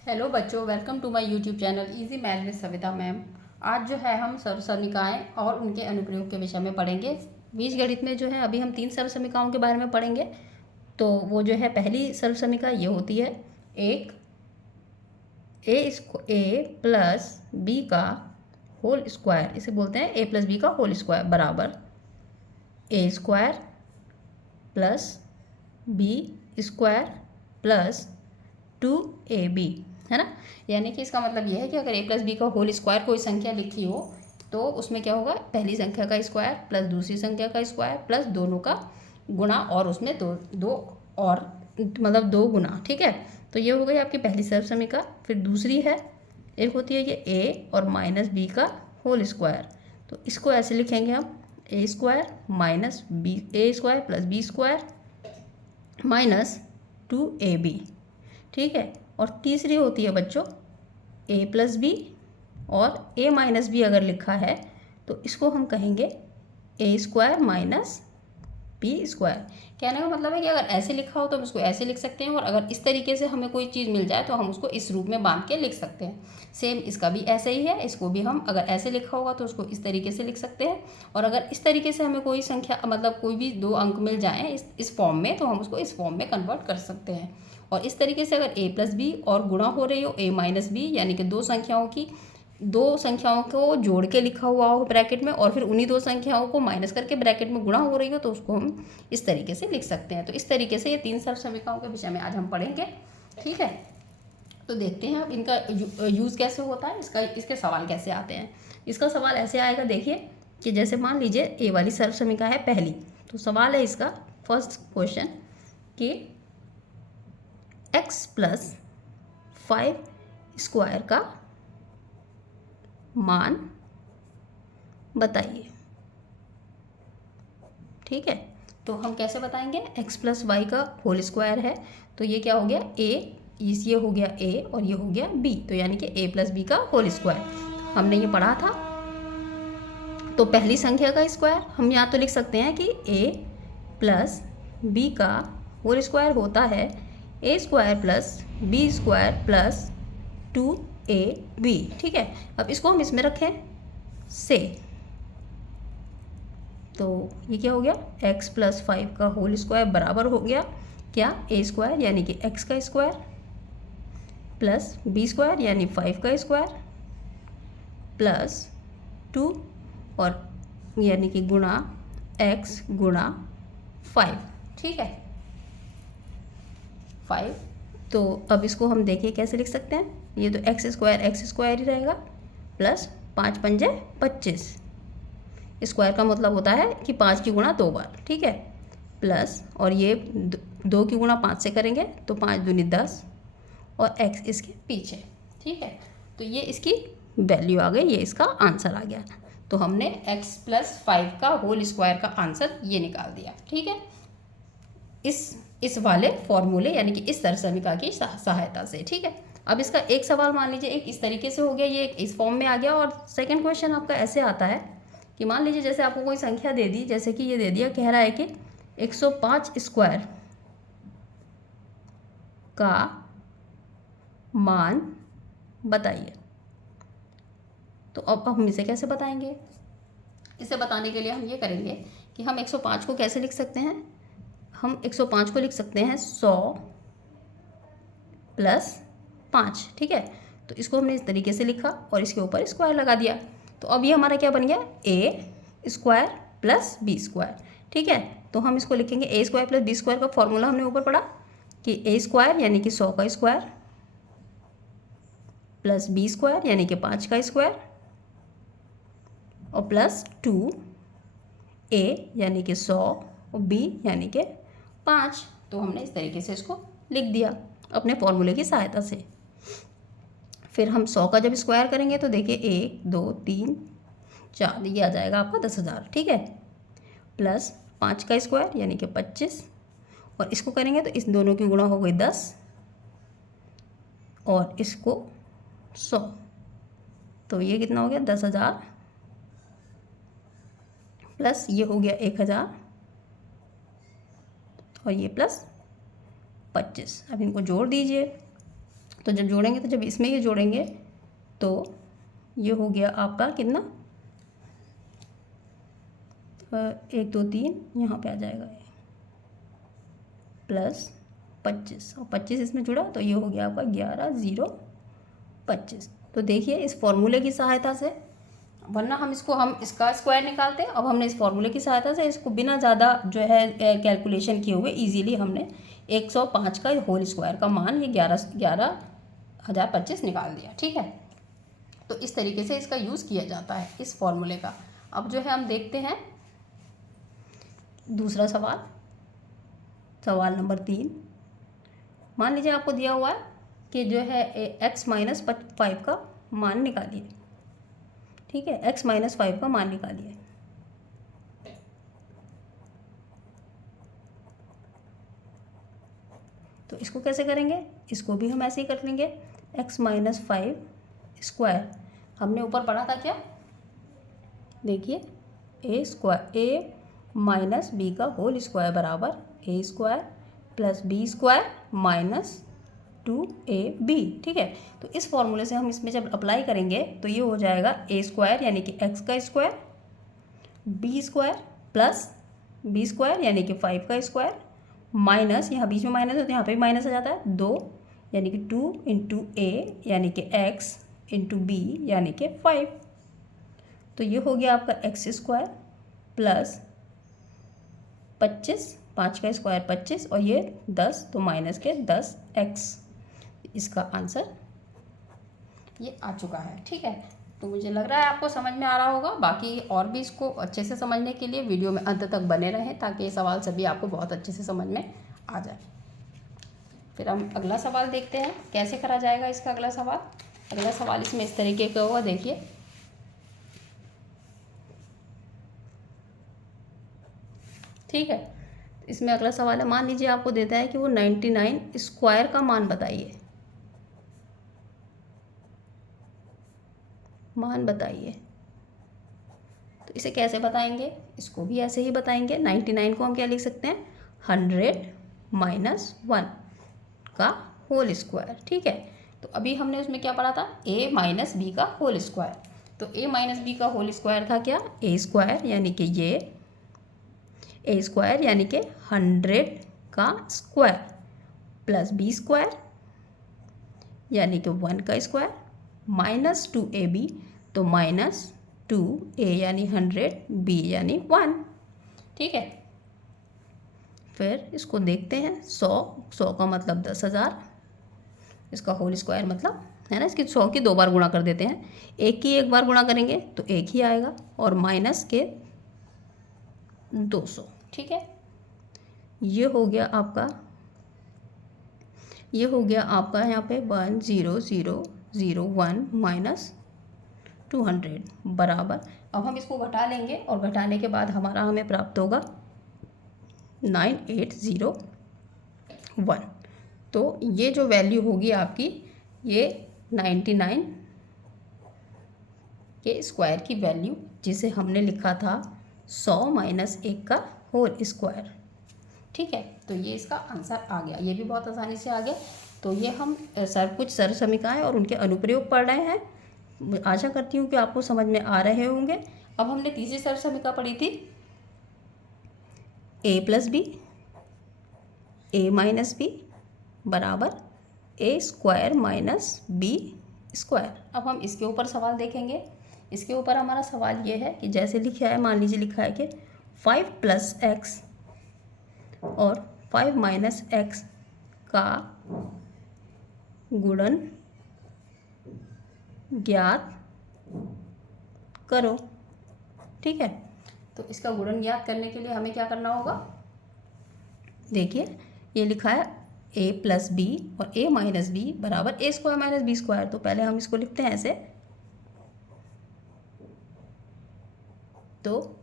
Hello बच्चों, welcome to my YouTube channel easy math with Savita ma'am. आज जो है हम सर्वसमीकाएं और उनके अनुप्रयोग के विषय में पढ़ेंगे। बीजगणित में जो है अभी हम 3 सर्वसमीकाओं के बारे में पढ़ेंगे। तो वो जो है पहली सर्वसमीका ये होती है एक ए प्लस बी का होल स्क्वायर, इसे बोलते हैं ए प्लस बी का होल स्क्वायर बराबर a square plus b square plus 2ab, है ना। यानी कि इसका मतलब यह है कि अगर ए प्लस बी का होल स्क्वायर कोई संख्या लिखी हो तो उसमें क्या होगा, पहली संख्या का स्क्वायर प्लस दूसरी संख्या का स्क्वायर प्लस दोनों का गुणा और उसमें दो दो और मतलब दो गुना। ठीक है, तो ये हो गई आपकी पहली सर्वसमीका। फिर दूसरी है, एक होती है ये ए और माइनस बी का होल स्क्वायर। तो इसको ऐसे लिखेंगे हम a square minus b, a square plus b square minus 2ab। ठीक है, और तीसरी होती है बच्चों ए प्लस बी और ए माइनस बी अगर लिखा है तो इसको हम कहेंगे ए स्क्वायर माइनस बी स्क्वायर। कहने का मतलब है कि अगर ऐसे लिखा हो तो हम इसको ऐसे लिख सकते हैं, और अगर इस तरीके से हमें कोई चीज़ मिल जाए तो हम उसको इस रूप में बांध के लिख सकते हैं। सेम इसका भी ऐसे ही है, इसको भी हम अगर ऐसे लिखा होगा तो उसको इस तरीके से लिख सकते हैं, और अगर इस तरीके से हमें कोई संख्या मतलब कोई भी दो अंक मिल जाएँ इस फॉर्म में तो हम उसको इस फॉर्म में कन्वर्ट कर सकते हैं। और इस तरीके से अगर ए प्लस बी और गुणा हो रही हो ए माइनस बी, यानी कि दो संख्याओं को जोड़ के लिखा हुआ हो ब्रैकेट में और फिर उन्हीं दो संख्याओं को माइनस करके ब्रैकेट में गुणा हो रही हो तो उसको हम इस तरीके से लिख सकते हैं। तो इस तरीके से ये 3 सर्वसमीकाओं के विषय में आज हम पढ़ेंगे। ठीक है, तो देखते हैं अब इनका यूज़ कैसे होता है, इसके सवाल कैसे आते हैं। इसका सवाल ऐसे आएगा, देखिए कि जैसे मान लीजिए ए वाली सर्वसमीका है पहली, तो सवाल है इसका फर्स्ट क्वेश्चन कि x प्लस 5 स्क्वायर का मान बताइए। ठीक है, तो हम कैसे बताएंगे, x प्लस वाई का होल स्क्वायर है तो ये क्या हो गया a, ये हो गया a और ये हो गया b, तो यानी कि a प्लस बी का होल स्क्वायर हमने ये पढ़ा था। तो पहली संख्या का स्क्वायर हम यहाँ तो लिख सकते हैं कि a प्लस बी का होल स्क्वायर होता है a square plus b square plus 2ab। ठीक है, अब इसको हम इसमें रखें से, तो ये क्या हो गया x प्लस 5 का होल स्क्वायर बराबर हो गया क्या, ए स्क्वायर यानी कि x का स्क्वायर प्लस बी स्क्वायर यानी 5 का स्क्वायर प्लस 2 और यानी कि गुणा x गुणा 5। ठीक है, 5। तो अब इसको हम देखिए कैसे लिख सकते हैं, ये तो एक्स स्क्वायर ही रहेगा प्लस 5 पंजे 25, स्क्वायर का मतलब होता है कि 5 की गुणा 2 बार। ठीक है, प्लस और ये 2 की गुणा 5 से करेंगे तो 5 दूनी 10 और x इसके पीछे। ठीक है, तो ये इसकी वैल्यू आ गई, ये इसका आंसर आ गया। तो हमने x प्लस 5 का होल स्क्वायर का आंसर ये निकाल दिया। ठीक है, इस वाले फॉर्मूले यानी कि इस सर्वसमीका की सहायता से। ठीक है, अब इसका एक सवाल मान लीजिए एक इस तरीके से हो गया, ये इस फॉर्म में आ गया, और सेकंड क्वेश्चन आपका ऐसे आता है कि मान लीजिए जैसे आपको कोई संख्या दे दी, जैसे कि ये दे दिया, कह रहा है कि 105 स्क्वायर का मान बताइए। तो अब हम इसे कैसे बताएंगे, इसे बताने के लिए हम ये करेंगे कि हम 105 को कैसे लिख सकते हैं, हम 105 को लिख सकते हैं 100 प्लस 5। ठीक है, तो इसको हमने इस तरीके से लिखा और इसके ऊपर स्क्वायर लगा दिया। तो अब ये हमारा क्या बन गया, ए स्क्वायर प्लस बी स्क्वायर। ठीक है, तो हम इसको लिखेंगे ए स्क्वायर प्लस बी स्क्वायर का फॉर्मूला हमने ऊपर पढ़ा कि ए स्क्वायर यानी कि 100 का स्क्वायर प्लस बी स्क्वायर यानी कि 5 का स्क्वायर और प्लस 2 ए यानी कि 100 और बी यानी कि 5। तो हमने इस तरीके से इसको लिख दिया अपने फॉर्मूले की सहायता से। फिर हम 100 का जब स्क्वायर करेंगे तो देखिए 1 2 3 4, ये आ जाएगा आपका 10,000। ठीक है, प्लस 5 का स्क्वायर यानी कि 25, और इसको करेंगे तो इस दोनों की गुणा हो गई 10 और इसको 100, तो ये कितना हो गया 10,000 प्लस ये हो गया 1,000 और ये प्लस 25। अब इनको जोड़ दीजिए तो जब जोड़ेंगे, तो जब इसमें ये जोड़ेंगे तो ये हो गया आपका कितना, 1 2 3 यहाँ पे आ जाएगा प्लस 25, और 25 इसमें जुड़ा तो ये हो गया आपका 11 0 25। तो देखिए इस फॉर्मूले की सहायता से, वरना हम इसका स्क्वायर निकालते हैं, अब हमने इस फॉर्मूले की सहायता से इसको बिना ज़्यादा जो है कैलकुलेशन किए हुए इजीली हमने 105 का होल स्क्वायर का मान ये 11,025 निकाल दिया। ठीक है, तो इस तरीके से इसका यूज़ किया जाता है इस फॉर्मूले का। अब जो है हम देखते हैं दूसरा सवाल, सवाल नंबर 3। मान लीजिए आपको दिया हुआ है कि जो है x माइनस 5 का मान निकालिए। ठीक है, x माइनस 5 का मान निकालिए। तो इसको कैसे करेंगे, इसको भी हम ऐसे ही कर लेंगे। x माइनस 5 स्क्वायर हमने ऊपर पढ़ा था क्या, देखिए a माइनस b का होल स्क्वायर बराबर a square plus b square minus 2ab। ठीक है, तो इस फॉर्मूले से हम इसमें जब अप्लाई करेंगे तो ये हो जाएगा a स्क्वायर यानी कि x का square, b square plus b square यानी कि 5 का स्क्वायर माइनस, यहाँ बीच में माइनस है तो यहाँ पे भी माइनस आ जाता है, 2 यानी कि 2 इंटू a यानी कि x इंटू b यानी कि 5। तो ये हो गया आपका x स्क्वायर प्लस 25, 5 का स्क्वायर 25 और ये 10 तो माइनस के 10x। इसका आंसर ये आ चुका है। ठीक है, तो मुझे लग रहा है आपको समझ में आ रहा होगा। बाकी और भी इसको अच्छे से समझने के लिए वीडियो में अंत तक बने रहें ताकि ये सवाल सभी आपको बहुत अच्छे से समझ में आ जाए। फिर हम अगला सवाल देखते हैं कैसे करा जाएगा इसका अगला सवाल। अगला सवाल इसमें इस तरीके का होगा, देखिए ठीक है। इसमें अगला सवाल है, मान लीजिए आपको देता है कि वो 99 स्क्वायर का मान बताइए, मान बताइए। तो इसे कैसे बताएंगे, इसको भी ऐसे ही बताएंगे। 99 को हम क्या लिख सकते हैं, 100 माइनस 1 का होल स्क्वायर। ठीक है, तो अभी हमने उसमें क्या पढ़ा था, a माइनस बी का होल स्क्वायर। तो a माइनस बी का होल स्क्वायर था क्या, a स्क्वायर यानी कि ये a स्क्वायर यानी कि 100 का स्क्वायर प्लस b स्क्वायर यानी कि 1 का स्क्वायर माइनस 2ab, तो माइनस 2a यानी 100, b यानी 1। ठीक है, फिर इसको देखते हैं। 100 का मतलब 10,000, इसका होल स्क्वायर मतलब है ना, इसकी 100 की 2 बार गुणा कर देते हैं, एक की 1 बार गुणा करेंगे तो 1 ही आएगा, और माइनस के 200। ठीक है, ये हो गया आपका यहाँ पे 100,001 माइनस 200 बराबर। अब हम इसको घटा लेंगे और घटाने के बाद हमें प्राप्त होगा 9801। तो ये जो वैल्यू होगी आपकी, ये 99 के स्क्वायर की वैल्यू, जिसे हमने लिखा था 100 माइनस 1 का होल स्क्वायर। ठीक है, तो ये इसका आंसर आ गया, ये भी बहुत आसानी से आ गया। तो ये हम कुछ सरल समीकरण और उनके अनुप्रयोग पढ़ रहे हैं। आशा करती हूँ कि आपको समझ में आ रहे होंगे। अब हमने तीसरी सरल समीकरण पढ़ी थी, a plus B a minus B बराबर a square minus b square. अब हम इसके ऊपर सवाल देखेंगे। इसके ऊपर हमारा सवाल ये है कि जैसे लिखा है, मान लीजिए लिखा है कि 5 प्लस एक्स और 5 माइनस एक्स का गुणन ज्ञात करो। ठीक है, तो इसका गुणन ज्ञात करने के लिए हमें क्या करना होगा, देखिए ये लिखा है a प्लस बी और a माइनस बी बराबर a square minus B square. तो पहले हम इसको लिखते हैं ऐसे, तो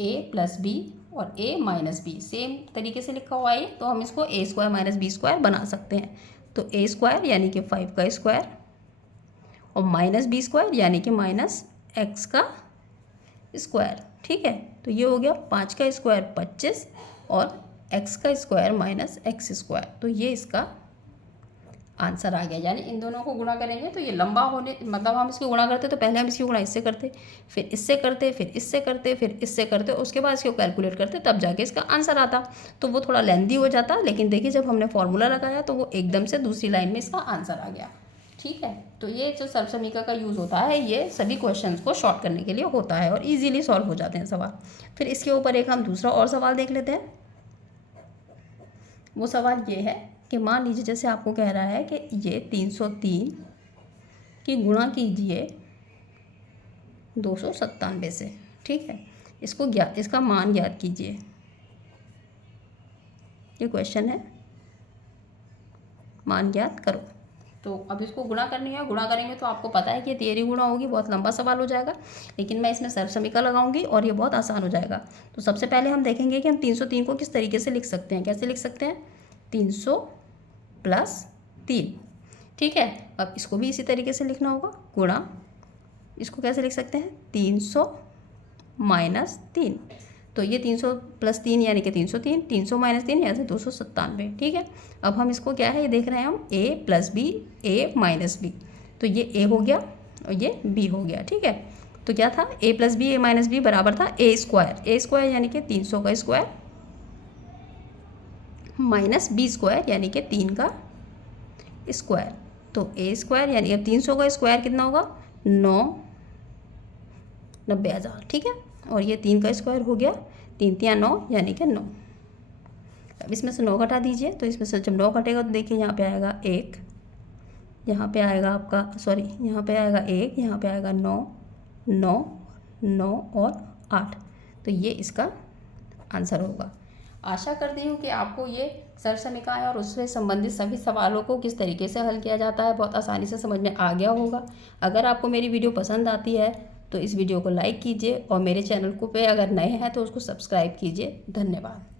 a प्लस बी और a माइनस बी सेम तरीके से लिखा हुआ है, तो हम इसको a square minus B square बना सकते हैं। तो a स्क्वायर यानी कि 5 का स्क्वायर और माइनस बी स्क्वायर यानी कि माइनस एक्स का स्क्वायर। ठीक है, तो ये हो गया 5 का स्क्वायर 25 और एक्स का स्क्वायर माइनस एक्स स्क्वायर। तो ये इसका आंसर आ गया। यानी इन दोनों को गुणा करेंगे तो ये लंबा होने, मतलब हम इसको गुणा करते तो पहले हम इसकी गुणा इससे करते, फिर इससे करते, फिर इससे करते, फिर इससे करते, उसके बाद इसको कैलकुलेट करते, तब जाके इसका आंसर आता। तो वो थोड़ा लेंदी हो जाता, लेकिन देखिए जब हमने फॉर्मूला लगाया तो वो एकदम से दूसरी लाइन में इसका आंसर आ गया। ठीक है, तो ये जो सर्वसमीका का यूज़ होता है ये सभी क्वेश्चंस को शॉर्ट करने के लिए होता है और इजीली सॉल्व हो जाते हैं सवाल। फिर इसके ऊपर एक हम दूसरा और सवाल देख लेते हैं। वो सवाल ये है कि मान लीजिए जैसे आपको कह रहा है कि ये 303 की गुणा कीजिए 297 से। ठीक है, इसका मान ज्ञात कीजिए। ये क्वेश्चन है, मान ज्ञात करो। तो अब इसको गुणा करनी है, गुणा करेंगे तो आपको पता है कि ये तिहरी गुणा होगी, बहुत लंबा सवाल हो जाएगा, लेकिन मैं इसमें सर्वसमीका लगाऊंगी और ये बहुत आसान हो जाएगा। तो सबसे पहले हम देखेंगे कि हम 303 को किस तरीके से लिख सकते हैं। कैसे लिख सकते हैं? 300 + 3। ठीक है, अब इसको भी इसी तरीके से लिखना होगा, गुणा। इसको कैसे लिख सकते हैं? 300 - 3। तो ये 300 + 3 यानी कि 303, 300 - 3 यानी 297। ठीक है, अब हम इसको क्या है ये देख रहे हैं हम a + b, a - b। तो ये a हो गया और ये b हो गया। ठीक है, तो क्या था? a + b, a - b बराबर था a² यानी कि 300 का स्क्वायर माइनस b² यानी कि 3 का स्क्वायर। तो a² यानी अब 300 का स्क्वायर कितना होगा? 90,000। ठीक है, और ये 3 का स्क्वायर हो गया, 3 × 9 यानी कि 9। अब इसमें से 9 घटा दीजिए, तो इसमें से जब 9 घटेगा तो देखिए यहाँ पे आएगा 1, यहाँ पे आएगा आपका यहाँ पे आएगा 1, यहाँ पे आएगा 9, 9, 9 और 8। तो ये इसका आंसर होगा। आशा करती हूँ कि आपको ये सर्वसमीकाएँ और उससे संबंधित सभी सवालों को किस तरीके से हल किया जाता है बहुत आसानी से समझ में आ गया होगा। अगर आपको मेरी वीडियो पसंद आती है तो इस वीडियो को लाइक कीजिए और मेरे चैनल को पे अगर नए हैं तो उसको सब्सक्राइब कीजिए। धन्यवाद।